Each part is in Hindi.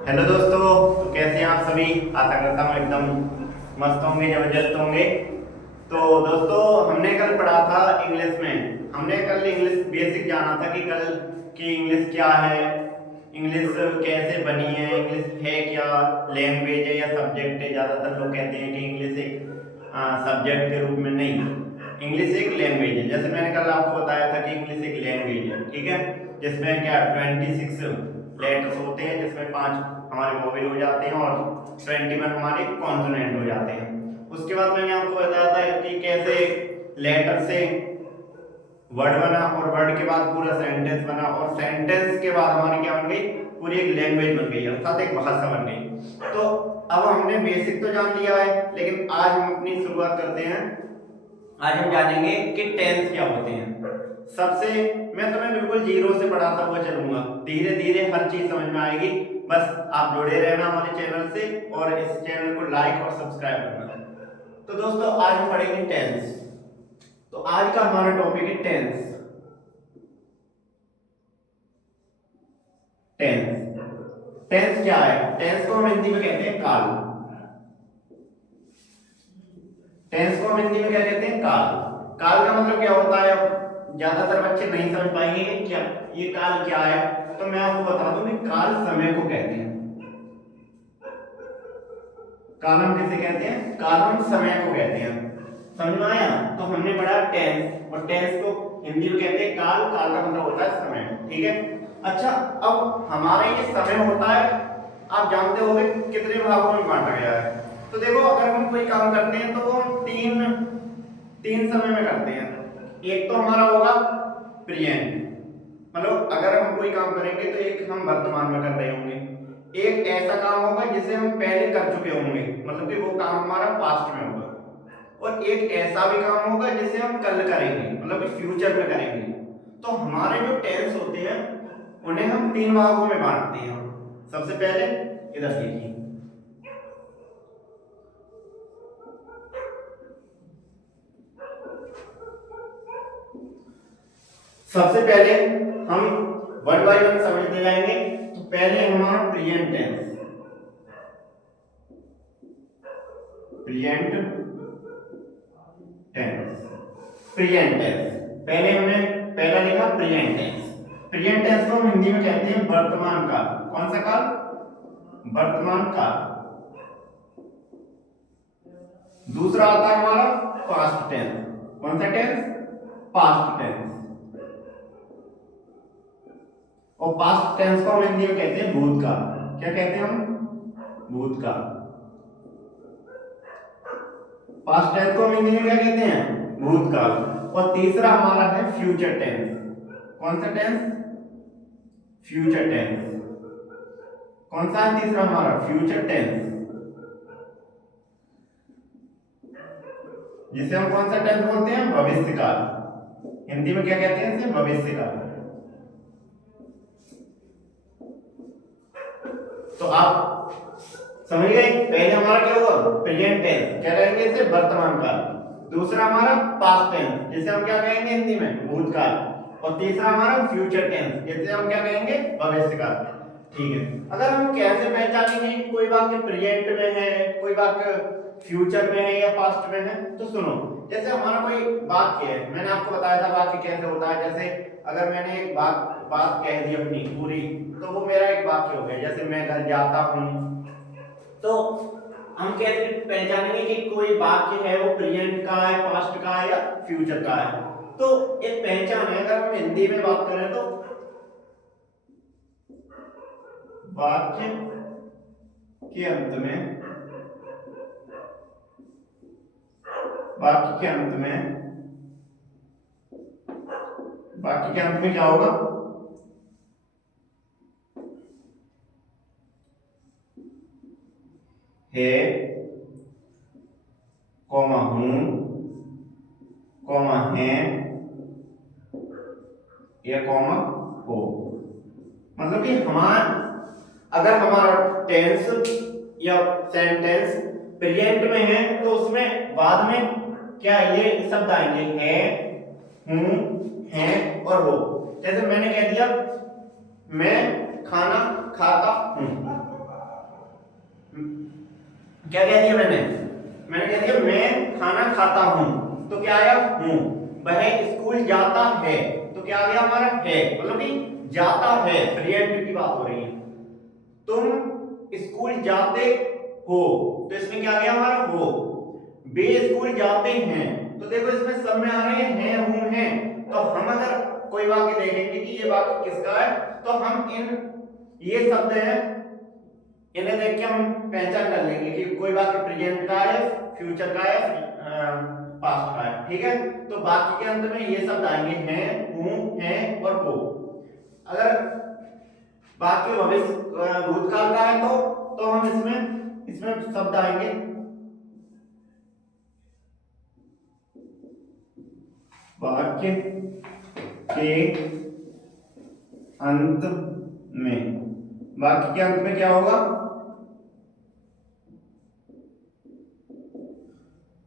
हेलो दोस्तों, तो कैसे हैं आप सभी। आशा करता हूँ एकदम मस्त होंगे, जबरदस्त होंगे। तो दोस्तों, हमने कल पढ़ा था इंग्लिश में। हमने कल इंग्लिश बेसिक जाना था कि कल की इंग्लिश क्या है, इंग्लिश कैसे बनी है, इंग्लिश है क्या, लैंग्वेज है या सब्जेक्ट है। ज़्यादातर लोग कहते हैं कि इंग्लिश एक सब्जेक्ट के रूप में, नहीं, इंग्लिश एक लैंग्वेज है। जैसे मैंने कल आपको बताया था कि इंग्लिश एक लैंग्वेज है, ठीक है, जिसमें क्या 26 लेटर्स होते हैं, जिसमें 5 हमारे वोवेल हो जाते हैं और 21 हमारे कॉन्सोनेंट हो जाते हैं। उसके बाद मैंने आपको बताया था कि कैसे लेटर से वर्ड बना और वर्ड के बाद पूरा सेंटेंस बना और सेंटेंस के बाद हमारी क्या बन गई, पूरी एक लैंग्वेज बन गई, अर्थात एक भाषा बन गई। तो अब हमने बेसिक तो जान लिया है, लेकिन आज हम अपनी शुरुआत करते हैं। आज हम जानेंगे कि टेंस क्या होते हैं। सबसे मैं तुम्हें बिल्कुल जीरो से पढ़ाता हुआ चलूंगा, धीरे धीरे हर चीज समझ में आएगी। बस आप जुड़े रहना हमारे चैनल से और इस चैनल को लाइक और सब्सक्राइब करना। तो दोस्तों, आज हम पढ़ेंगे टेंस। तो आज का हमारा टॉपिक है टेंस। टेंस टेंस क्या है? टेंस को हम हिंदी में कहते हैं काल। टेंस को हम हिंदी में क्या कहते हैं? काल। काल का मतलब क्या होता है? अब ज्यादातर बच्चे नहीं समझ पाएंगे कि क्या ये काल क्या है, तो मैं आपको बता दूं कि काल समय को कहते हैं। काल हम किसे कहते हैं? काल हम समय को कहते हैं। समझ में आया? तो हमने पढ़ा टेंस, और टेंस को हिंदी में कहते हैं काल। काल का मतलब होता है समय, ठीक है। अच्छा, अब हमारा ये समय होता है, आप जानते होंगे कितने भागों में बांटा गया है। तो देखो, अगर हम कोई काम करते हैं तो वो हम तीन तीन समय में करते हैं। एक तो हमारा होगा प्रेजेंट, मतलब अगर हम कोई काम करेंगे तो एक हम वर्तमान में कर रहे होंगे। एक ऐसा काम होगा जिसे हम पहले कर चुके होंगे, मतलब कि वो काम हमारा पास्ट में होगा। और एक ऐसा भी काम होगा जिसे हम कल करेंगे, मतलब कि फ्यूचर में करेंगे। तो हमारे जो टेंस होते हैं उन्हें हम तीन भागों में बांटते हैं। सबसे पहले इधर देखिए, सबसे पहले हम वन बाय वन समझते जाएंगे। तो पहले हमारा present tense. Present tense present tense पहले हमने पहला लिखा प्रेजेंट टेंस। प्रेजेंट टेंस को हम हिंदी में कहते हैं वर्तमान काल। कौन सा काल? वर्तमान काल। दूसरा आता है हमारा पास्ट टेंस। कौन सा टेंस? Past tense. और पास्ट टेंस को हम हिंदी में कहते हैं भूतकाल। क्या कहते हैं हम? भूतकाल। पास्ट टेंस को हम हिंदी में क्या कहते हैं? भूतकाल। और तीसरा हमारा है फ्यूचर टेंस। कौन सा टेंस? Future tense. कौन सा है तीसरा हमारा? फ्यूचर टेंस, जिसे हम कौन सा टेंस बोलते हैं? भविष्य काल। हिंदी में क्या कहते हैं इसे? भविष्य काल। तो आप समझ गए? पहले हमारा क्या होगा? प्रेजेंट टेंस, क्या कहेंगे इसे? वर्तमान काल। दूसरा हमारा पास्ट टेंस, जिसे हम क्या कहेंगे हिंदी में? भूतकाल। और तीसरा हमारा फ्यूचर टेंस, जिसे हम क्या कहेंगे? भविष्य काल। ठीक है। अगर हम कैसे पहचानेंगे कि कोई वाक्य प्रेजेंट में है, कोई वाक्य फ्यूचर में है या पास्ट में है? तो सुनो, जैसे हमारा कोई वाक्य है, मैंने आपको बताया था वाक्य कैसे होता है। जैसे अगर मैंने एक बात कह दी अपनी पूरी, तो वो मेरा एक वाक्य हो गया। जैसे मैं घर जाता हूं, तो हम कैसे पहचानेंगे कि कोई वाक्य है वो प्रेजेंट का है, पास्ट का है या फ्यूचर का है? तो एक पहचान है, अगर हम हिंदी में बात करें तो वाक्य के अंत में, वाक्य के अंत में, वाक्य के अंत में क्या होगा? है, कॉमा हूं, कॉमा है या कॉमा हो। मतलब कि अगर हमारा टेंस या सेंटेंस प्रेजेंट में है तो उसमें बाद में क्या ये शब्द आएंगे? है, हूं, है और हो। जैसे मैंने कह दिया मैं खाना खाता हूं, क्या कह दिया मैंने कह दिया मैं खाना खाता हूं, तो क्या आया हूं। वह स्कूल जाता है, तो क्या आ गया हमारा है, मतलब कि जाता है, प्रेजेंट की बात हो रही है। तुम स्कूल जाते हो, तो इसमें क्या आ गया हमारा हो। वे स्कूल जाते हैं, तो देखो इसमें सब में आ रहे हैं हूं हैं। तो हम अगर कोई वाक्य देखेंगे कि ये वाक्य किसका है, तो हम इन ये शब्द हैं, इन्हें देख के हम पहचान कर लेंगे कि कोई वाक्य प्रेजेंट का है, फ्यूचर का है, पास्ट का है। ठीक है, तो वाक्य के अंत में ये शब्द आएंगे हैं, हूं, हैं और हो। अगर वाक्य भविष्य भूतकाल का है तो हम इसमें इसमें शब्द आएंगे वाक्य के अंत में। वाक्य के अंत में क्या होगा,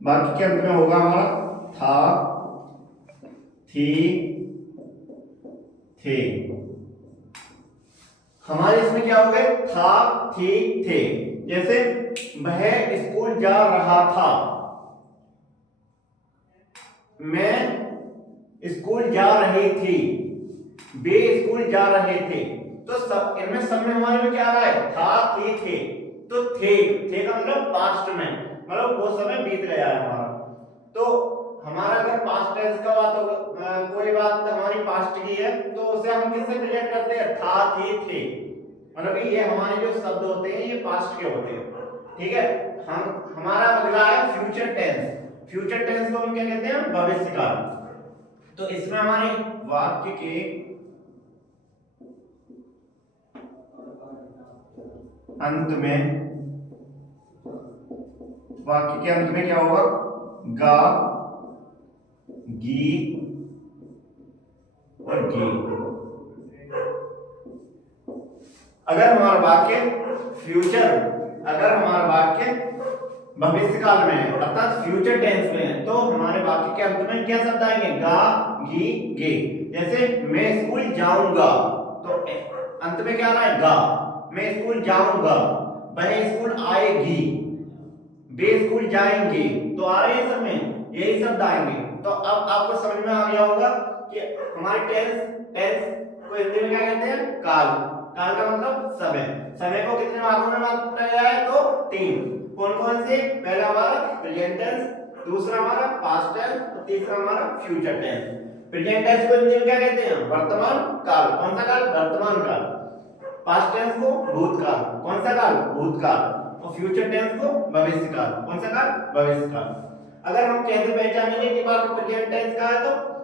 वाक्य के अंत में होगा हमारा था, थी, थे। हमारे इसमें क्या हो गए, था, थी, थे। जैसे वह स्कूल जा रहा था, मैं स्कूल जा रही थी, वे स्कूल जा रहे थे। तो सब इनमें सब में हमारे में क्या आ रहा है, था, थी, थे। तो थे का मतलब पास्ट में, मतलब वो समय बीत गया है हमारा। तो हमारा अगर पास्ट टेंस का बात हो, कोई बात हमारी पास्ट की है, तो उसे हम किससे रिलेट करते हैं, था, थी, थे। मतलब कि ये हमारे जो शब्द होते हैं ये पास्ट के होते हैं। ठीक है, हम हमारा अगला है फ्यूचर टेंस। फ्यूचर टेंस को हम क्या कहते हैं, भविष्य काल। तो इसमें हमारे वाक्य के अंत में, वाक्य के अंत में क्या होगा, गा, गी और गी। अगर हमारा वाक्य फ्यूचर, अगर हमारा वाक्य भविष्य काल में है, अर्थात फ्यूचर टेंस में है, तो हमारे वाक्य के अंत में क्या शब्द आएंगे, गा, गी, गे। जैसे मैं स्कूल जाऊंगा, तो अंत में क्या आ रहा है, गा। मैं स्कूल जाऊंगा, वह स्कूल आएगी, वे स्कूल जाएंगे, तो आ रहे हैं समय, यही शब्द आएंगे। तो अब आपको समझ में आ गया होगा कि हमारे टेंस को हिंदी में क्या कहते हैं, काल। काल का मतलब समय। समय को कितने भागों में बांटा गया है, तो 3। कौन कौन से, पहला हमारा प्रेजेंट टेंस, दूसरा हमारा पास्ट टेंस और तीसरा हमारा फ्यूचर टेंस। प्रेजेंट टेंस को हिंदी में क्या कहते हैं, वर्तमान काल। कौन सा काल, वर्तमान काल। पास्ट टेंस को भूतकाल। कौन सा काल, भूतकाल। और फ्यूचर टेंस को भविष्य काल। कौन सा काल, भविष्य काल। अगर हम कैसे पहचानेंगे कि वाक्य प्रेजेंट टेंस का है,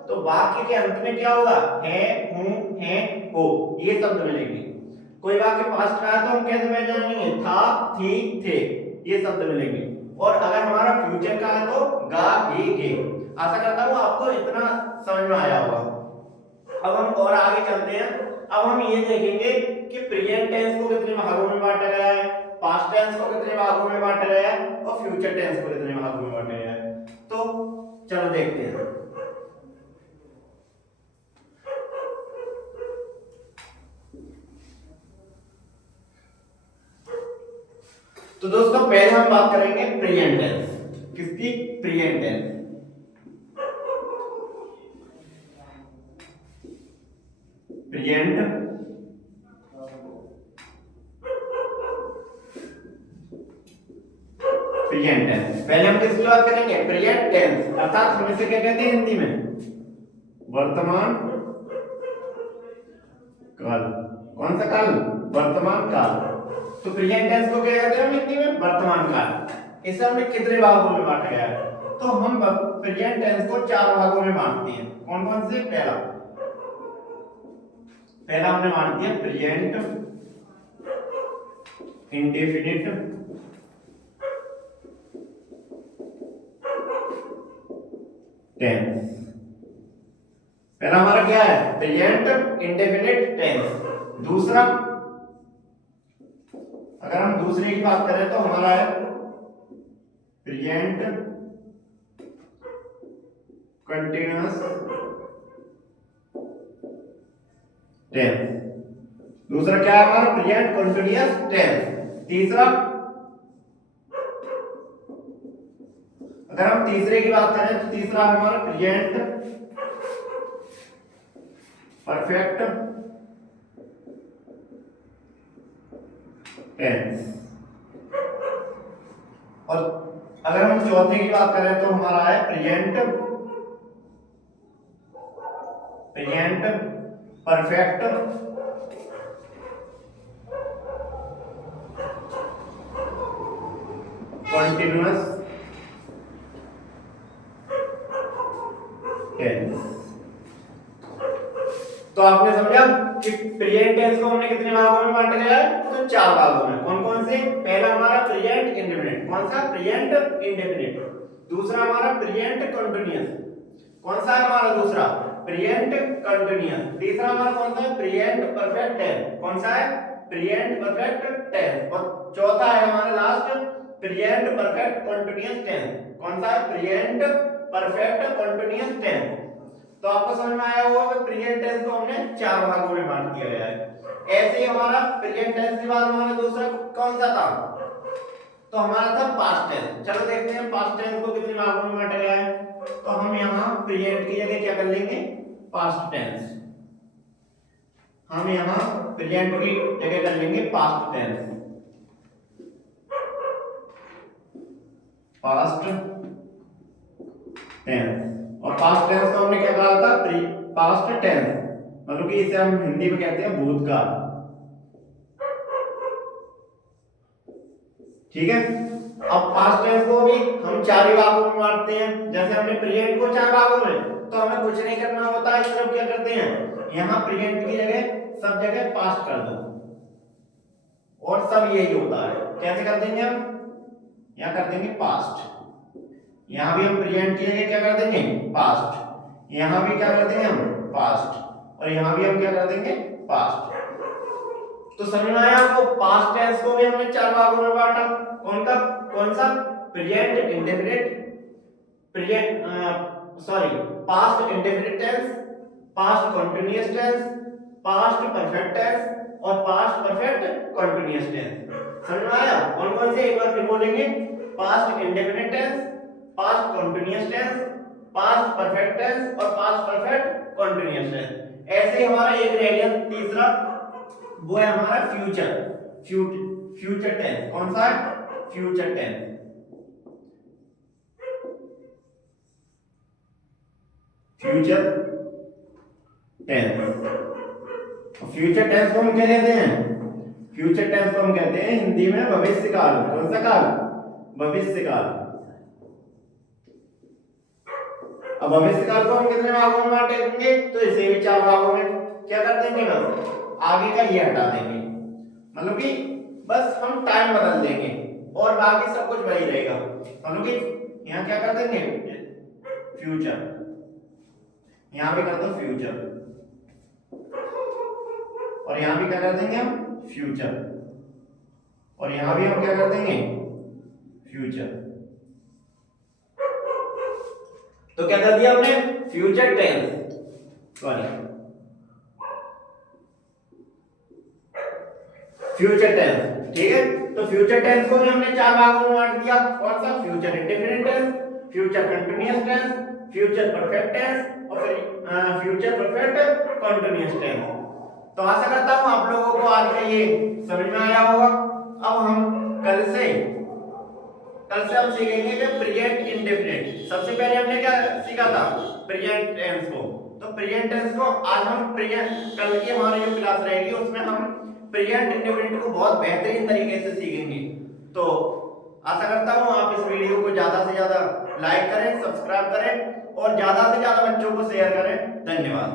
तो वाक्य के अंत में क्या होगा, है, हूं, हैं, हो, ये शब्द मिलेंगे। कोई वाक्य पास्ट का है तो हम कैसे पहचानेंगे, था, थी, थे, ये शब्द मिलेंगे। और अगर हमारा फ्यूचर का है तो गा, गी, गे। आशा करता हूं आपको इतना समझ में आया होगा। अब हम और आगे चलते हैं। अब हम ये देखेंगे कि प्रेजेंट टेंस को कितने भागों में बांटा गया है, पास्ट टेंस को कितने भागों में बांटा गया है और फ्यूचर टेंस को कितने भागों में बांटा गया है। तो चलो देखते हैं। तो दोस्तों पहले हम बात करेंगे प्रेजेंट टेंस। किसकी, present tense. Present present tense. पहले हम किसकी बात करेंगे, प्रेजेंट टेंस, अर्थात हम इसे क्या कहते हैं हिंदी में, वर्तमान काल। कौन सा काल, वर्तमान काल। तो प्रेजेंट टेंस को क्या कहते हैं हम हिंदी में, वर्तमान काल। इसे हमने कितने भागों में बांटा गया है, तो हम प्रेजेंट टेंस को 4 भागों में बांटते हैं। कौन कौन से, पहला हमने बांट दिया प्रेजेंट इंडेफिनिट टेंस। पहला हमारा क्या है, प्रेजेंट इंडेफिनिट टेंस। दूसरा, अगर हम दूसरे की बात करें तो हमारा है प्रेजेंट कंटीन्यूअस टेंस। दूसरा क्या है हमारा, प्रेजेंट कंटीन्यूअस टेंस। तीसरा अगर हम तीसरे की बात करें तो तीसरा है हमारा प्रेजेंट परफेक्ट टेंस। और अगर हम चौथे की बात करें तो हमारा है प्रेजेंट परफेक्ट कंटिन्यूअस टेंस। तो आपने समझा कि प्रेजेंट टेंस को हमने कितने भागों में बांटा गया है? तो 4 भागों में। कौन कौन से? पहला हमारा प्रेजेंट इंडेफिनिट। कौन सा? Present indefinite. दूसरा हमारा प्रेजेंट कंटीन्यूअस। कौन सा है हमारा दूसरा? Present continuous. तीसरा हमारा कौन सा है? Present perfect tense. कौन सा है? Present perfect tense. और चौथा है हमारा last present perfect continuous tense. कौन सा है? Present perfect continuous tense. तो आपको समझ में आया होगा कि प्रेजेंट टेंस को हमने 4 भागों में बांट दिया गया है। ऐसे ही हमारा प्रेजेंट टेंस के बाद हमारा दूसरा कौन सा था? तो हमारा था पास्ट टेंस। चलो देखते हैं पास्ट टेंस को कितने भागों में बांटा गया है। तो हम यहाँ प्रेजेंट की जगह क्या कर लेंगे? Past tense. हम यहाँ प्रेजेंट की जगह कर लेंगे पास्ट टेंस। Past tense. और पास्ट टेंस को हमने क्या कहा था? पास्ट टेंस, मतलब कि इसे हम हिंदी में कहते हैं भूतकाल। ठीक है। अब पास्ट टेंस को भी हम 4 ही भागों में बांटते हैं। जैसे हमने प्रेजेंट को 4 भागों में, तो हमें कुछ नहीं करना होता है, सिर्फ क्या करते हैं, यहाँ प्रेजेंट की जगह सब जगह पास्ट कर दो और सब यही होता है। कैसे कर देंगे हम? यहाँ कर देंगे पास्ट। यहाँ भी हम प्रेजेंट की जगह क्या कर देंगे? पास्ट। यहाँ भी क्या कर देंगे हम? पास्ट। और यहाँ भी हम क्या कर देंगे? पास्ट। तो समझ में आया आपको? पास्ट टेंस को भी हमने 4 भागों में बांटा। कौन सा? Present indefinite, past indefinite tense, past continuous tense, past perfect tense और पास्ट परफेक्ट कंटीन्यूअस टेंस। समझ में आया? कौन कौन से? एक बार फिर बोलेंगे। Past indefinite tense, past continuous tense, past perfect tense और पास्ट परफेक्ट कंटीन्यूअस टेंस। ऐसे ही हमारा एक रह गया तीसरा, वो है हमारा फ्यूचर टेंस। कौन सा है? Future tense. फ्यूचर टेंस को हम क्या कहते हैं? फ्यूचर टेंस को हम कहते हैं हिंदी में भविष्य काल। कौन सा काल? भविष्य काल। अब भविष्य काल को हम कितने भागों में बांटेंगे? तो इसे भी 4 भागों में। क्या कर देंगे? बस आगे का ये हटा देंगे, मतलब कि बस हम टाइम बदल देंगे और बाकी सब कुछ वही रहेगा। मतलब कि यहाँ क्या कर देंगे? फ्यूचर। यहाँ भी कर दो फ्यूचर और यहाँ भी क्या कर देंगे हम? फ्यूचर। और यहाँ भी हम क्या कर देंगे? फ्यूचर। तो क्या कर दिया हमने? Future tense, future tense. ठीक है। तो फ्यूचर टेंस को भी हमने 4 भागों में बांट दिया। कौन सा? Future indefinite tense, future continuous tense, future perfect tense और फ्यूचर परफेक्ट कंटीन्यूअस टेंस। तो आशा करता हूं आप लोगों को आज का ये समझ में आया होगा। अब हम कल से हम सीखेंगे कि प्रेजेंट इंडेफिनिट। सबसे पहले हमने क्या सीखा था? प्रेजेंट टेंस को। तो प्रेजेंट टेंस को आज हम कल की हमारी जो क्लास रहेगी उसमें हम प्रेजेंट इंडेफिनिट को बहुत बेहतरीन तरीके से सीखेंगे। तो आशा करता हूं आप इस वीडियो को ज्यादा से ज्यादा लाइक करें, सब्सक्राइब करें और ज्यादा से ज्यादा बच्चों को शेयर करें। धन्यवाद।